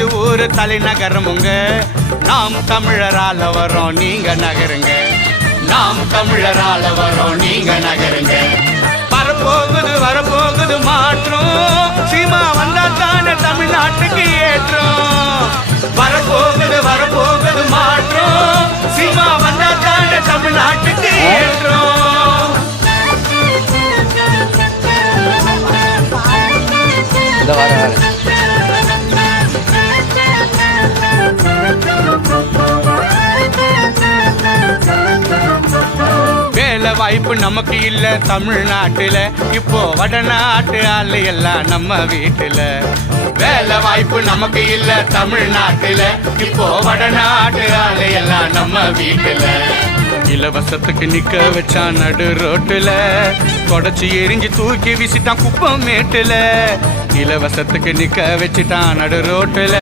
அஞ்சு ஊரு தலைநகரமுங்க. நாம் தமிழரால வரோம், நீங்க நகருங்க. நாம் தமிழரால வரோம், நீங்க நகருங்க. வரப்போகுது மாற்றம், சீமா வந்தா தானே தமிழ்நாட்டுக்கு ஏற்றம். வரப்போகுது மாற்றம், சீமா வந்தா தானே தமிழ்நாட்டுக்கு ஏற்றம். வேலை வாய்ப்பு நமக்கு இல்ல தமிழ்நாட்டுல, இப்போ வடநாட்டு ஆளு எல்லாம் நம்ம வீட்டுல. வேலை வாய்ப்பு நமக்கு இல்ல தமிழ்நாட்டுல, இப்போ வடநாட்டு ஆளு எல்லாம் நம்ம வீட்டுல. இலவசத்துக்கு நிக்க வச்சான் நடு ரோட்டுல, தொடச்சி எரிஞ்சு தூக்கி வீசிட்டான் குப்பம் மேட்டுல. இலவசத்துக்கு நிக்க வச்சுட்டான் நடு ரோட்டுல.